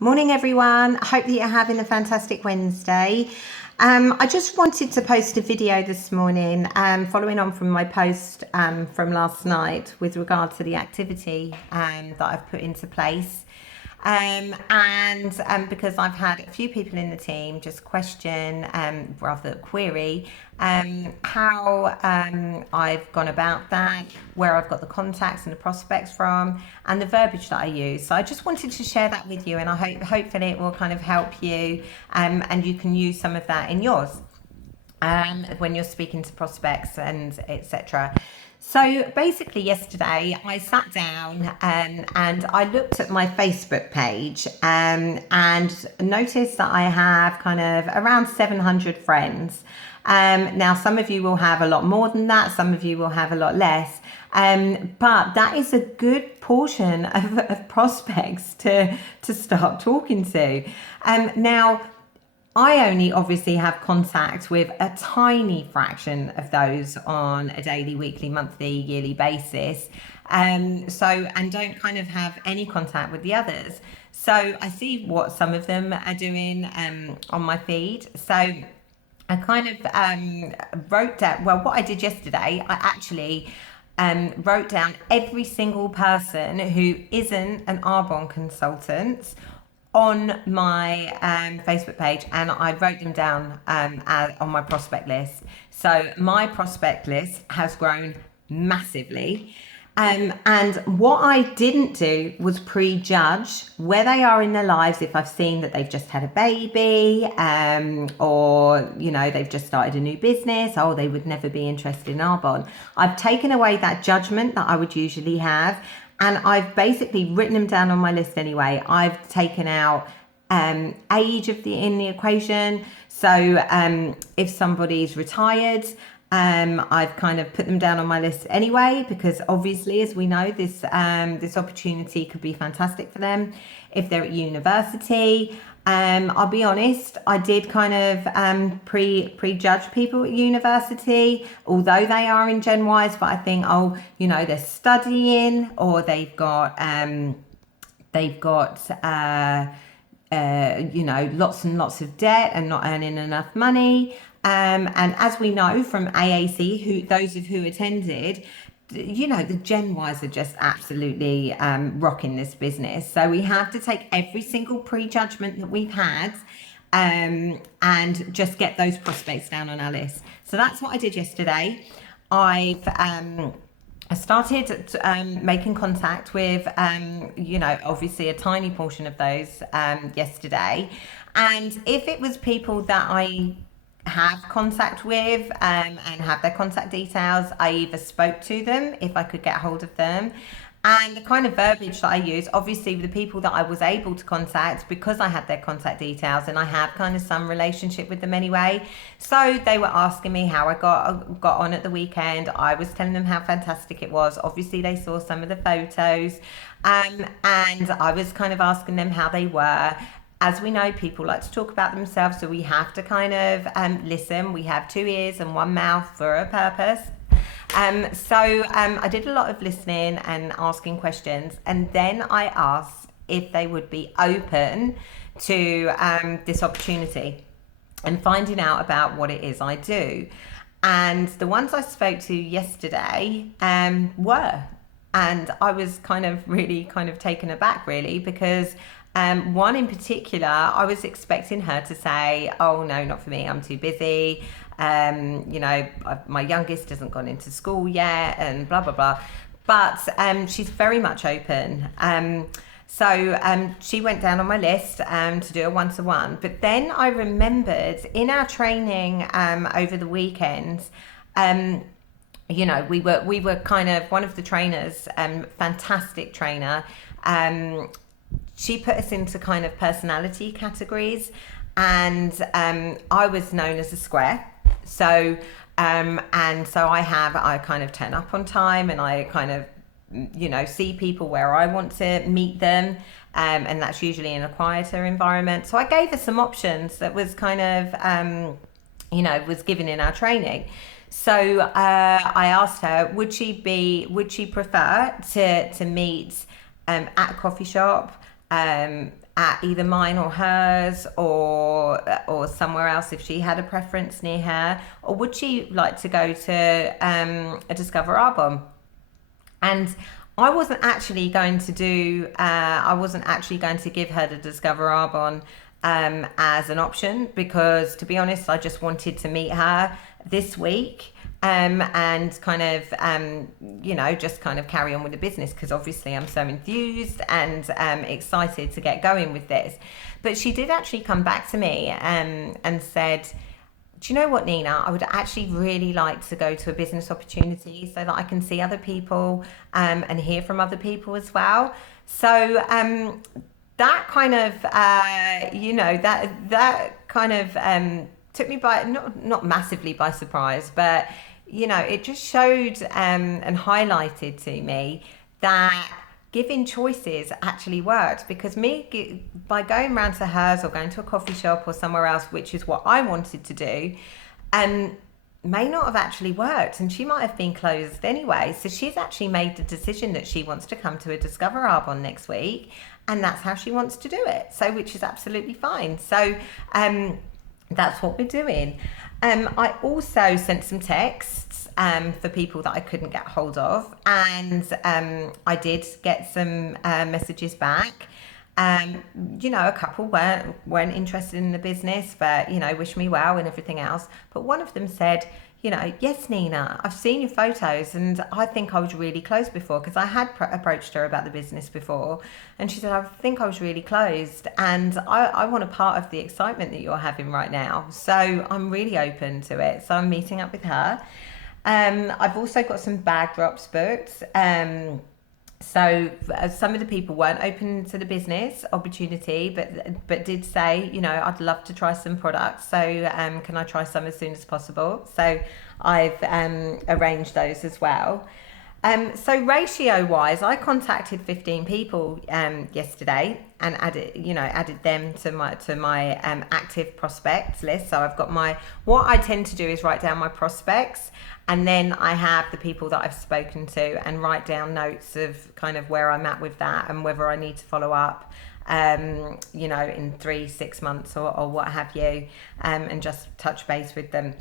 Morning, everyone. I hope that you're having a fantastic Wednesday. I just wanted to post a video this morning, following on from my post from last night with regard to the activity that I've put into place. And because I've had a few people in the team just question, rather query, how I've gone about that, where I've got the contacts and the prospects from, and the verbiage that I use. So I just wanted to share that with you, and I hopefully it will kind of help you, and you can use some of that in yours when you're speaking to prospects and etc. So basically, yesterday I sat down and I looked at my Facebook page and noticed that I have kind of around 700 friends. Now, some of you will have a lot more than that, some of you will have a lot less. But that is a good portion of prospects to start talking to. Now, I only obviously have contact with a tiny fraction of those on a daily, weekly, monthly, yearly basis. And don't kind of have any contact with the others. So I see what some of them are doing on my feed. So I kind of wrote down, well, what I did yesterday, I actually wrote down every single person who isn't an Arbonne consultant on my Facebook page, and I wrote them down on my prospect list. So my prospect list has grown massively. And what I didn't do was prejudge where they are in their lives. If I've seen that they've just had a baby, or they've just started a new business, they would never be interested in Arbonne. I've taken away that judgment that I would usually have, and I've basically written them down on my list anyway. I've taken out age in the equation. So if somebody's retired, I've kind of put them down on my list anyway, because obviously, as we know, this opportunity could be fantastic for them. If they're at university, I'll be honest, I did kind of prejudge people at university, although they are in Gen Ys, but I think, they're studying, or they've got lots and lots of debt and not earning enough money. And as we know from AAC, those who attended, the Gen Ys are just absolutely rocking this business. So we have to take every single prejudgment that we've had and just get those prospects down on our list. So that's what I did yesterday. I started making contact with, obviously a tiny portion of those yesterday. And if it was people that I have contact with and have their contact details, I either spoke to them if I could get hold of them. And the kind of verbiage that I use, obviously the people that I was able to contact, because I had their contact details and I have kind of some relationship with them anyway. So they were asking me how I got on at the weekend. I was telling them how fantastic it was. Obviously they saw some of the photos, and I was kind of asking them how they were. As we know, people like to talk about themselves, so we have to kind of listen. We have 2 ears and 1 mouth for a purpose. I did a lot of listening and asking questions, and then I asked if they would be open to this opportunity and finding out about what it is I do. And the ones I spoke to yesterday were, and I was kind of really kind of taken aback, really, because one in particular, I was expecting her to say, "Oh no, not for me, I'm too busy. My youngest hasn't gone into school yet," and blah blah blah. But she's very much open. She went down on my list to do a one-to-one. But then I remembered in our training over the weekend, we were kind of, one of the trainers, fantastic trainer. She put us into kind of personality categories, and I was known as a square. So I kind of turn up on time, and I kind of see people where I want to meet them, and that's usually in a quieter environment. So I gave her some options that was kind of was given in our training. So I asked her, would she prefer to meet at a coffee shop, at either mine or hers, or somewhere else if she had a preference near her, or would she like to go to a Discover Arbonne? And I wasn't actually going to give her the Discover Arbonne as an option, because to be honest, I just wanted to meet her this week and kind of just kind of carry on with the business, because obviously I'm so enthused and excited to get going with this. But she did actually come back to me and said, do you know what, Nina, I would actually really like to go to a business opportunity so that I can see other people and hear from other people as well. So that kind of that kind of took me by not massively by surprise, but it just showed and highlighted to me that giving choices actually worked, because by going around to hers or going to a coffee shop or somewhere else, which is what I wanted to do, may not have actually worked, and she might have been closed anyway. So she's actually made the decision that she wants to come to a Discover Arbonne next week, and that's how she wants to do it. So, which is absolutely fine. So that's what we're doing. I also sent some texts for people that I couldn't get hold of, and I did get some messages back. A couple weren't interested in the business, but wish me well and everything else. But one of them said, yes, Nina, I've seen your photos and I think I was really close before, because I had approached her about the business before, and she said, I think I was really closed, and I want a part of the excitement that you're having right now. So I'm really open to it. So I'm meeting up with her. I've also got some bag drops booked. So some of the people weren't open to the business opportunity, but did say, I'd love to try some products. So can I try some as soon as possible? So I've arranged those as well. So ratio wise, I contacted 15 people yesterday and added them to my active prospects list. So I've got what I tend to do is write down my prospects, and then I have the people that I've spoken to and write down notes of kind of where I'm at with that and whether I need to follow up, in 3-6 months or what have you, and just touch base with them.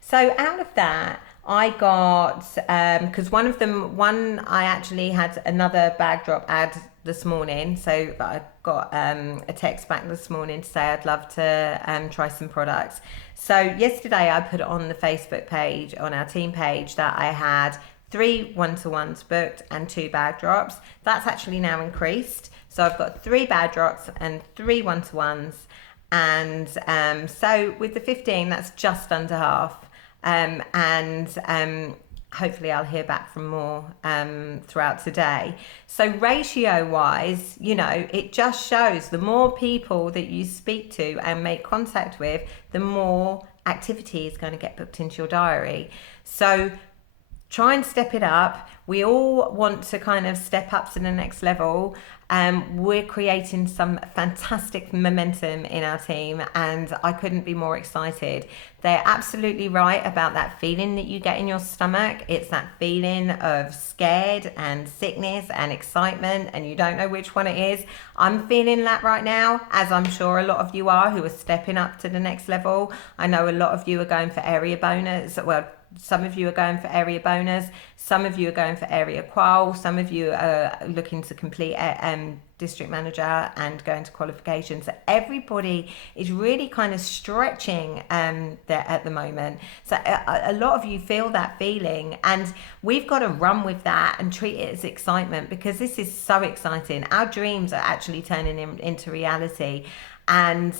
So out of that, I got, because one I actually had another bag drop ad this morning. So I got a text back this morning to say I'd love to try some products. So yesterday I put on the Facebook page, on our team page, that I had 3 one-to-ones booked and 2 bag drops. That's actually now increased. So I've got 3 bag drops and 3 one-to-ones. And so with the 15, that's just under half. Hopefully I'll hear back from more throughout today. So ratio wise, it just shows the more people that you speak to and make contact with, the more activity is going to get booked into your diary. So try and step it up. We all want to kind of step up to the next level. We're creating some fantastic momentum in our team, and I couldn't be more excited. They're absolutely right about that feeling that you get in your stomach. It's that feeling of scared and sickness and excitement, and you don't know which one it is. I'm feeling that right now, as I'm sure a lot of you are, who are stepping up to the next level. I know a lot of you are going for area bonus. Well, some of you are going for area bonus, some of you are going for area qual, some of you are looking to complete district manager and go into qualifications. So everybody is really kind of stretching there at the moment. So a lot of you feel that feeling, and we've got to run with that and treat it as excitement, because this is so exciting. Our dreams are actually turning into reality. And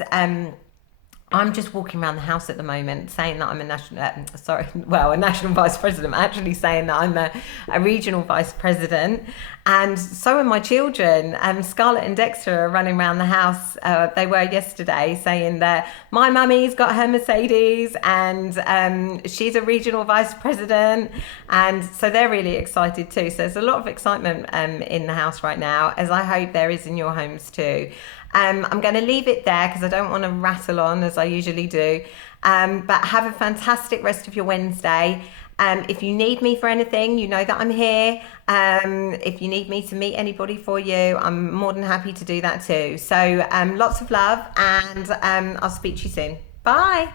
I'm just walking around the house at the moment saying that I'm a national vice president. I'm actually saying that I'm a regional vice president. And so are my children. Scarlett and Dexter are running around the house. They were yesterday saying that my mummy's got her Mercedes and she's a regional vice president. And so they're really excited too. So there's a lot of excitement in the house right now, as I hope there is in your homes too. I'm going to leave it there because I don't want to rattle on as I usually do. But have a fantastic rest of your Wednesday. If you need me for anything, you know that I'm here. If you need me to meet anybody for you, I'm more than happy to do that too. So lots of love, and I'll speak to you soon. Bye.